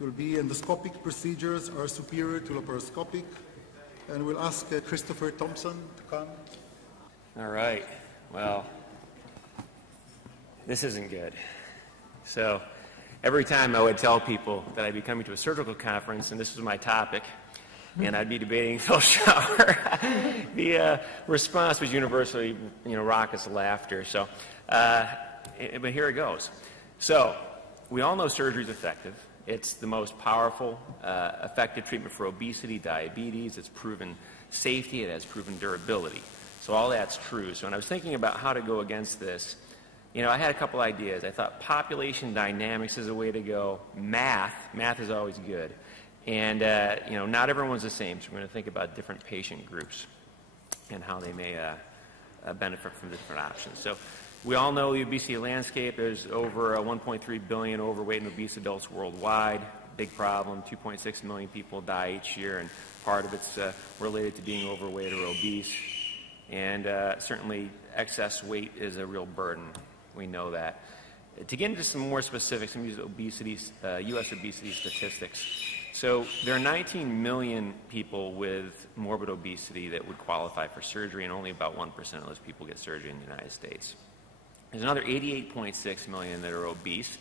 will be endoscopic procedures are superior to laparoscopic. And we'll ask Christopher Thompson to come. All right. Well, this isn't good. So every time I would tell people that I'd be coming to a surgical conference and this was my topic, and I'd be debating Phil Schauer, the response was universally, raucous laughter. So, but here it goes. So, we all know surgery is effective. It's the most powerful, effective treatment for obesity, diabetes. It's proven safety. It has proven durability. So all that's true. So when I was thinking about how to go against this, I had a couple ideas. I thought population dynamics is a way to go. Math is always good. And, not everyone's the same, so we're going to think about different patient groups and how they may benefit from the different options. So we all know the obesity landscape. There's over 1.3 billion overweight and obese adults worldwide. Big problem. 2.6 million people die each year, and part of it's related to being overweight or obese. And certainly excess weight is a real burden. We know that. To get into some more specifics, some of these U.S. obesity statistics. So there are 19 million people with morbid obesity that would qualify for surgery, and only about 1% of those people get surgery in the United States. There's another 88.6 million that are obese,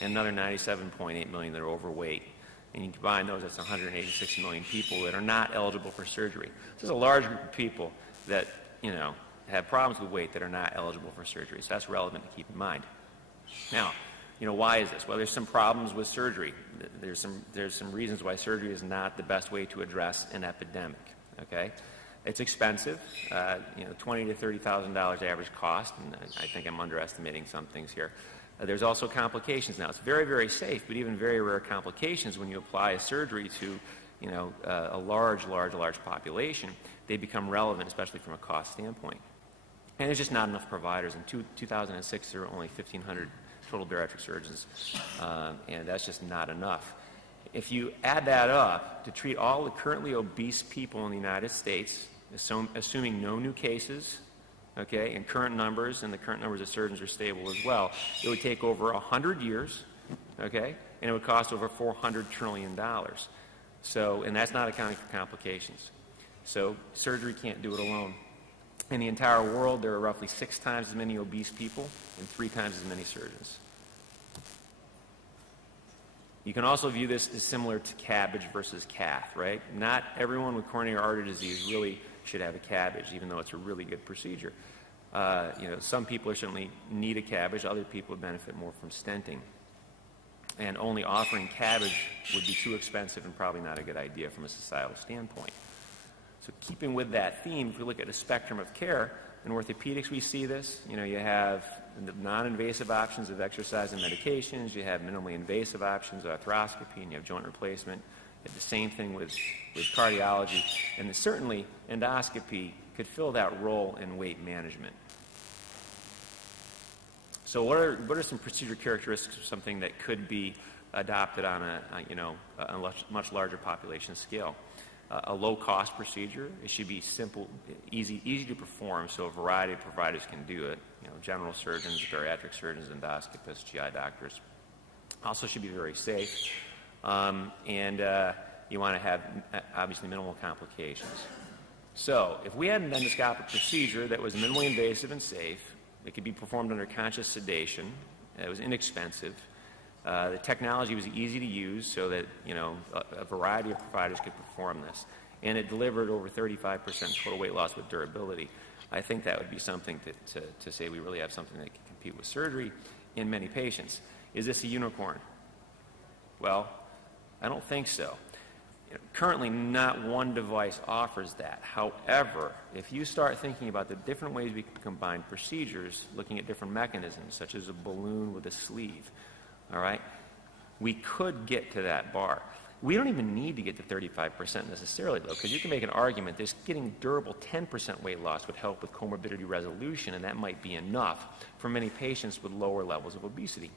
and another 97.8 million that are overweight. And you combine those, that's 186 million people that are not eligible for surgery. This is a large group of people that, have problems with weight that are not eligible for surgery. So that's relevant to keep in mind. Now, why is this? Well, there's some problems with surgery. There's some reasons why surgery is not the best way to address an epidemic. Okay, it's expensive. $20,000 to $30,000 average cost, and I think I'm underestimating some things here. There's also complications. Now, it's very, very safe, but even very rare complications when you apply a surgery to, a large population, they become relevant, especially from a cost standpoint. And there's just not enough providers. In 2006, there were only 1,500 total bariatric surgeons, and that's just not enough. If you add that up, to treat all the currently obese people in the United States, assuming no new cases, okay, and current numbers, and the current numbers of surgeons are stable as well, it would take over 100 years, okay, and it would cost over $400 trillion. So, and that's not accounting for complications. So surgery can't do it alone. In the entire world, there are roughly 6 times as many obese people and 3 times as many surgeons. You can also view this as similar to CABG versus cath, right? Not everyone with coronary artery disease really should have a CABG, even though it's a really good procedure. Some people certainly need a CABG. Other people would benefit more from stenting. And only offering CABG would be too expensive and probably not a good idea from a societal standpoint. So keeping with that theme, if we look at a spectrum of care, in orthopedics we see this. You have the non-invasive options of exercise and medications. You have minimally invasive options, arthroscopy, and you have joint replacement. You have the same thing with cardiology. And certainly endoscopy could fill that role in weight management. So what are some procedure characteristics of something that could be adopted on a much larger population scale? A low-cost procedure. It should be simple, easy to perform, so a variety of providers can do it. General surgeons, bariatric surgeons, endoscopists, GI doctors. Also should be very safe, and you want to have obviously minimal complications. So if we had an endoscopic procedure that was minimally invasive and safe, it could be performed under conscious sedation. It was inexpensive. The technology was easy to use so that, a variety of providers could perform this. And it delivered over 35% total weight loss with durability. I think that would be something to say we really have something that can compete with surgery in many patients. Is this a unicorn? Well, I don't think so. Currently, not one device offers that. However, if you start thinking about the different ways we can combine procedures, looking at different mechanisms, such as a balloon with a sleeve, all right, we could get to that bar. We don't even need to get to 35% necessarily, though, because you can make an argument that getting durable 10% weight loss would help with comorbidity resolution, and that might be enough for many patients with lower levels of obesity.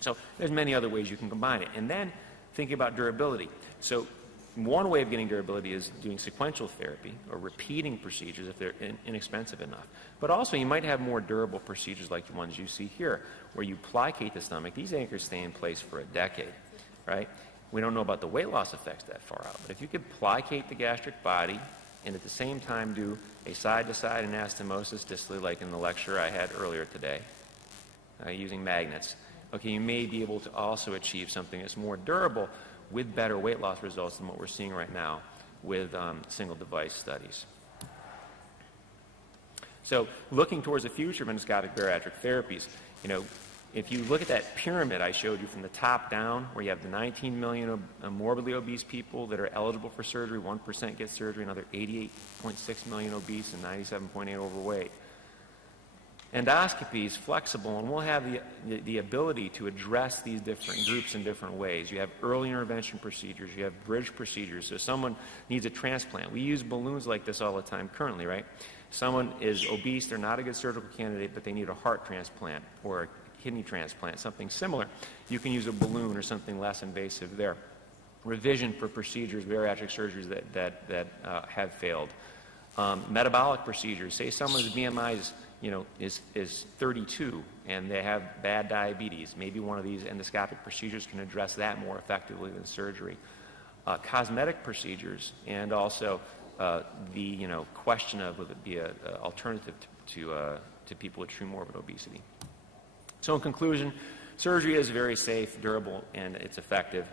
So there's many other ways you can combine it. And then thinking about durability. So one way of getting durability is doing sequential therapy or repeating procedures if they're inexpensive enough. But also you might have more durable procedures like the ones you see here, where you plicate the stomach. These anchors stay in place for a decade, right? We don't know about the weight loss effects that far out. But if you could placate the gastric body and at the same time do a side-to-side anastomosis distally, like in the lecture I had earlier today, using magnets, okay, you may be able to also achieve something that's more durable with better weight loss results than what we're seeing right now with single device studies. So looking towards the future of endoscopic bariatric therapies, you know, if you look at that pyramid I showed you from the top down, where you have the 19 million morbidly obese people that are eligible for surgery, 1% get surgery, another 88.6 million obese and 97.8 overweight. Endoscopy is flexible, and we'll have the ability to address these different groups in different ways. You have early intervention procedures, you have bridge procedures. So someone needs a transplant. We use balloons like this all the time currently, right? Someone is obese, they're not a good surgical candidate, but they need a heart transplant or a kidney transplant, something similar. You can use a balloon or something less invasive there. Revision for procedures, bariatric surgeries that have failed. Metabolic procedures. Say someone's BMI is 32 and they have bad diabetes. Maybe one of these endoscopic procedures can address that more effectively than surgery. Cosmetic procedures, and also the question of would it be an alternative to people with true morbid obesity. So in conclusion, surgery is very safe, durable, and it's effective.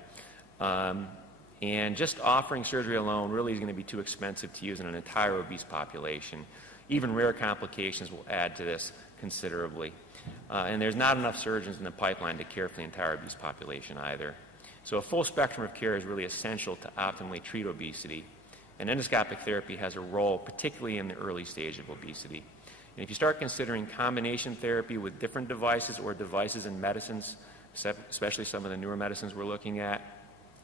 And just offering surgery alone really is going to be too expensive to use in an entire obese population. Even rare complications will add to this considerably. And there's not enough surgeons in the pipeline to care for the entire obese population either. So a full spectrum of care is really essential to optimally treat obesity. And endoscopic therapy has a role, particularly in the early stage of obesity. And if you start considering combination therapy with different devices or devices and medicines, especially some of the newer medicines we're looking at,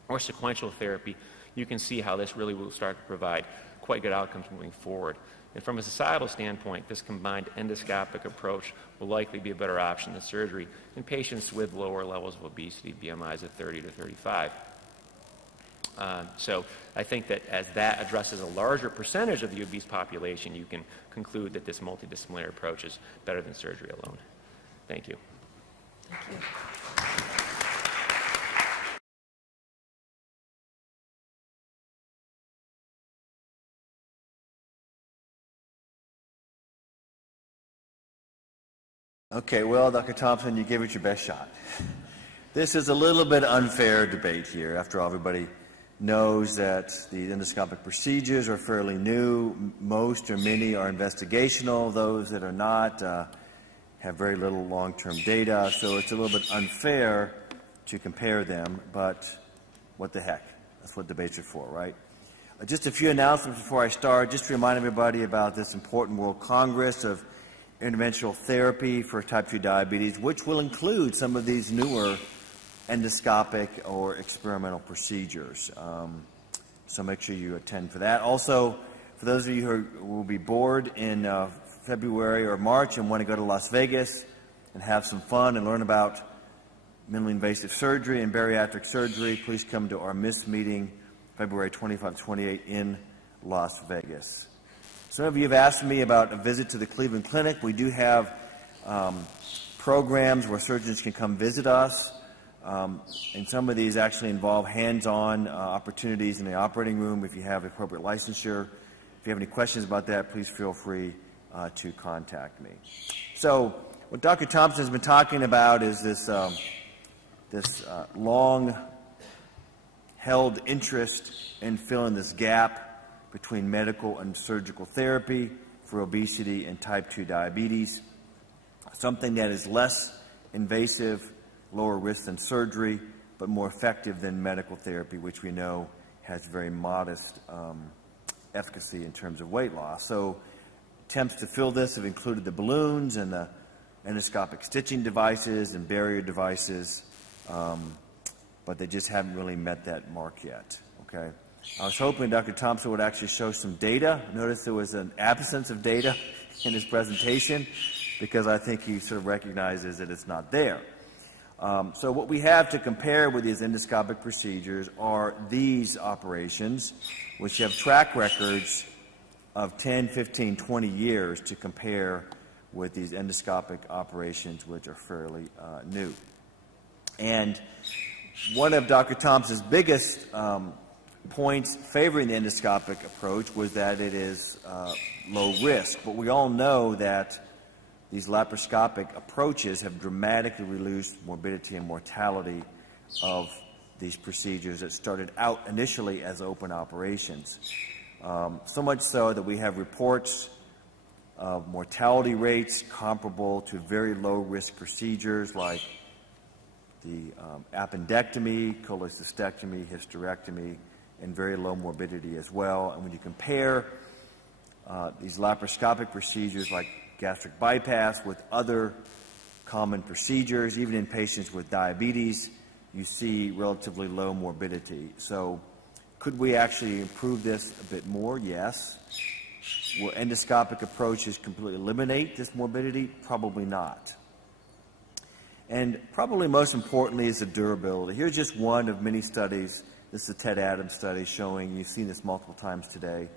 or sequential therapy, you can see how this really will start to provide quite good outcomes moving forward. And from a societal standpoint, this combined endoscopic approach will likely be a better option than surgery in patients with lower levels of obesity, BMIs of 30 to 35. So I think that as that addresses a larger percentage of the obese population, you can conclude that this multidisciplinary approach is better than surgery alone. Thank you. Thank you. Okay, well, Dr. Thompson, you gave it your best shot. This is a little bit unfair debate here. After all, everybody knows that the endoscopic procedures are fairly new. Most or many are investigational. Those that are not have very little long-term data. So it's a little bit unfair to compare them, but what the heck? That's what debates are for, right? Just a few announcements before I start. Just to remind everybody about this important World Congress of Interventional Therapy for Type 2 Diabetes, which will include some of these newer endoscopic or experimental procedures. So make sure you attend for that. Also, for those of you who will be bored in February or March and want to go to Las Vegas and have some fun and learn about minimally invasive surgery and bariatric surgery, please come to our MISS meeting February 25-28 in Las Vegas. Some of you have asked me about a visit to the Cleveland Clinic. We do have programs where surgeons can come visit us. And some of these actually involve hands-on opportunities in the operating room if you have appropriate licensure. If you have any questions about that, please feel free to contact me. So what Dr. Thompson has been talking about is this, long-held interest in filling this gap between medical and surgical therapy for obesity and type 2 diabetes, something that is less invasive, lower risk than surgery, but more effective than medical therapy, which we know has very modest efficacy in terms of weight loss. So attempts to fill this have included the balloons and the endoscopic stitching devices and barrier devices, but they just haven't really met that mark yet, okay? I was hoping Dr. Thompson would actually show some data. Notice there was an absence of data in his presentation because I think he sort of recognizes that it's not there. So what we have to compare with these endoscopic procedures are these operations, which have track records of 10, 15, 20 years to compare with these endoscopic operations, which are fairly new. And One of Dr. Thompson's biggest points favoring the endoscopic approach was that it is low risk. But we all know that these laparoscopic approaches have dramatically reduced morbidity and mortality of these procedures that started out initially as open operations. So much so that we have reports of mortality rates comparable to very low-risk procedures like the appendectomy, cholecystectomy, hysterectomy, and very low morbidity as well. And when you compare these laparoscopic procedures like gastric bypass with other common procedures, even in patients with diabetes, you see relatively low morbidity. So could we actually improve this a bit more? Yes. Will endoscopic approaches completely eliminate this morbidity? Probably not. And probably most importantly is the durability. Here's just one of many studies. This is a Ted Adams study showing, you've seen this multiple times today,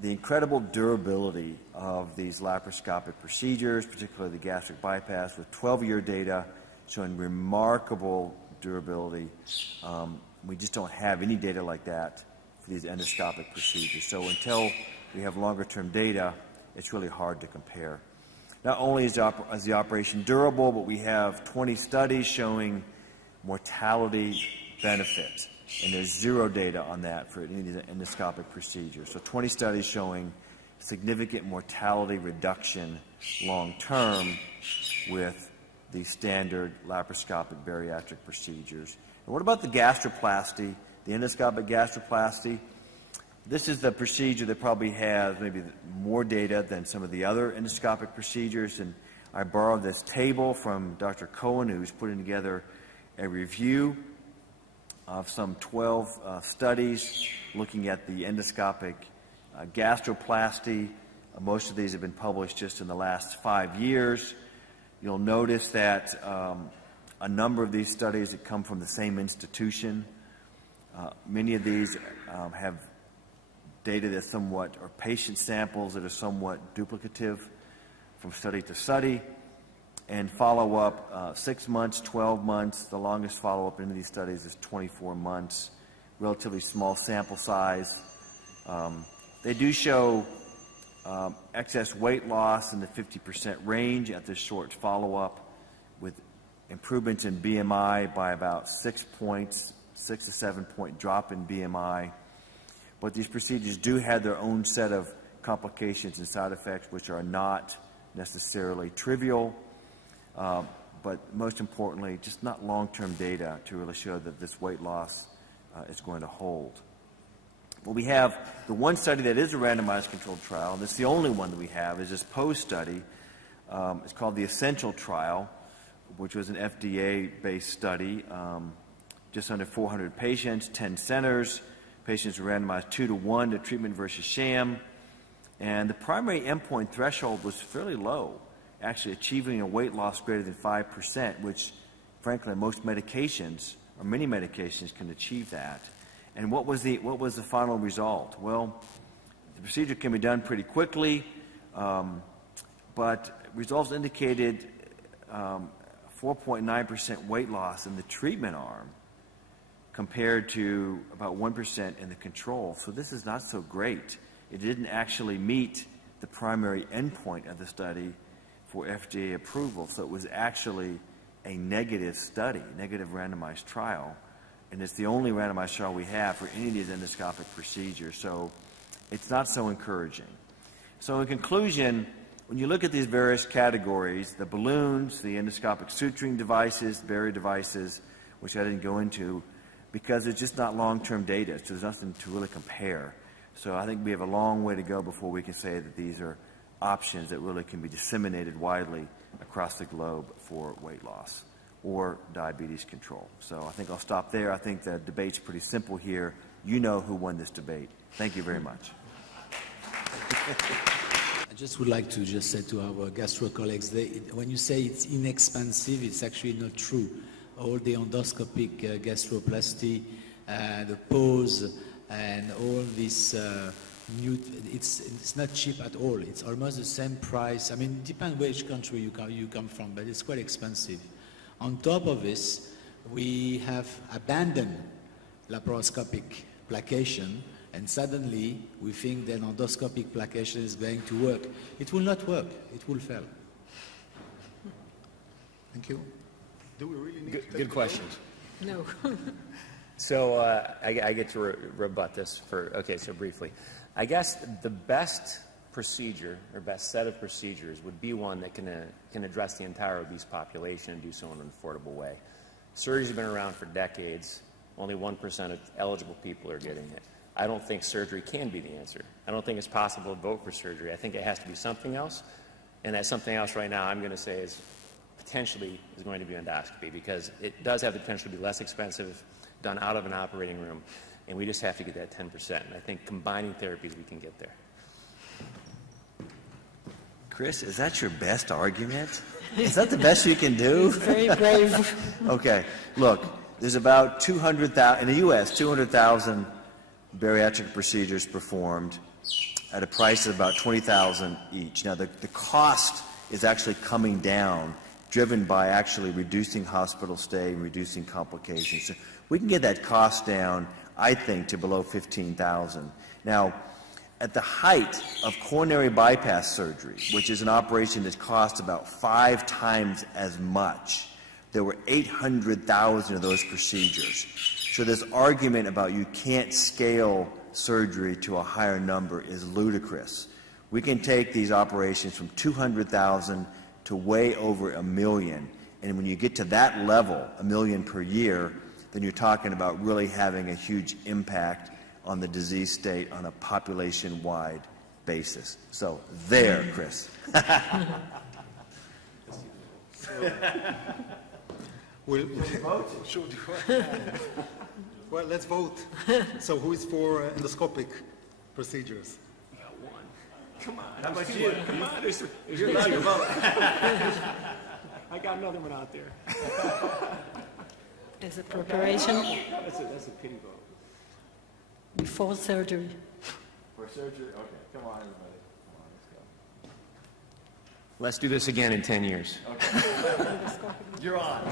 the incredible durability of these laparoscopic procedures, particularly the gastric bypass, with 12-year data showing remarkable durability. We just don't have any data like that for these endoscopic procedures. So until we have longer-term data, it's really hard to compare. Not only is the operation durable, but we have 20 studies showing mortality benefit. And there's zero data on that for any of these endoscopic procedures. So 20 studies showing significant mortality reduction long-term with the standard laparoscopic bariatric procedures. And what about the gastroplasty, the endoscopic gastroplasty? This is the procedure that probably has maybe more data than some of the other endoscopic procedures. And I borrowed this table from Dr. Cohen, who's putting together a review of some 12 studies looking at the endoscopic gastroplasty. Most of these have been published just in the last 5 years. You'll notice that a number of these studies that come from the same institution. Many of these have data that somewhat, or patient samples that are somewhat duplicative from study to study, and follow up 6 months, 12 months. The longest follow-up in these studies is 24 months, relatively small sample size. They do show excess weight loss in the 50% range at this short follow-up, with improvements in BMI by about 6 points, 6 to 7 point drop in BMI. But these procedures do have their own set of complications and side effects, which are not necessarily trivial, but most importantly, just not long-term data to really show that this weight loss is going to hold. Well, we have the one study that is a randomized controlled trial, and it's the only one that we have, is this POSE study. It's called the Essential Trial, which was an FDA-based study, just under 400 patients, 10 centers. Patients were randomized 2-to-1 to treatment versus sham, and the primary endpoint threshold was fairly low, actually achieving a weight loss greater than 5%, which, frankly, most medications, or many medications, can achieve that. And what was the final result? Well, the procedure can be done pretty quickly, but results indicated 4.9% weight loss in the treatment arm compared to about 1% in the control. So this is not so great. It didn't actually meet the primary endpoint of the study for FDA approval. So it was actually a negative study, negative randomized trial. And it's the only randomized trial we have for any of these endoscopic procedures. So it's not so encouraging. So in conclusion, when you look at these various categories, the balloons, the endoscopic suturing devices, barrier devices, which I didn't go into, because it's just not long-term data, so there's nothing to really compare. So I think we have a long way to go before we can say that these are options that really can be disseminated widely across the globe for weight loss or diabetes control. So I think I'll stop there. I think the debate's pretty simple here. You know who won this debate. Thank you very much. I just would like to just say to our gastro colleagues, when you say it's inexpensive, it's actually not true. All the endoscopic gastroplasty, the POSE, and all this it's not cheap at all. It's almost the same price. I mean, it depends which country you come from, but it's quite expensive. On top of this, we have abandoned laparoscopic placation, and suddenly we think that endoscopic placation is going to work. It will not work. It will fail. Thank you. Do we really need to take Good a questions. No. So I get to rebut this so briefly. I guess the best procedure or best set of procedures would be one that can address the entire obese population and do so in an affordable way. Surgery's been around for decades. Only 1% of eligible people are getting it. I don't think surgery can be the answer. I don't think it's possible to vote for surgery. I think it has to be something else. And that something else right now I'm going to say is potentially is going to be endoscopy, because it does have the potential to be less expensive, done out of an operating room, and we just have to get that 10%. And I think combining therapies, we can get there. Chris, is that your best argument? Is that the best you can do? Very brave. Okay, look, there's about 200,000, in the U.S., 200,000 bariatric procedures performed at a price of about $20,000 each. Now, the cost is actually coming down, driven by actually reducing hospital stay and reducing complications. So we can get that cost down, I think, to below $15,000. Now, at the height of coronary bypass surgery, which is an operation that costs about 5 times as much, there were 800,000 of those procedures. So this argument about you can't scale surgery to a higher number is ludicrous. We can take these operations from 200,000 to way over 1 million. And when you get to that level, 1 million per year, then you're talking about really having a huge impact on the disease state on a population-wide basis. So there, Chris. Well, let's vote. So who is for endoscopic procedures? We got one. Come on. How about you? Come on. You're allowed your vote. I got another one out there. As a preparation That's a pity vote. before surgery. For surgery? Okay, come on, everybody. Come on, let's go. Let's do this again in 10 years. Okay. You're on.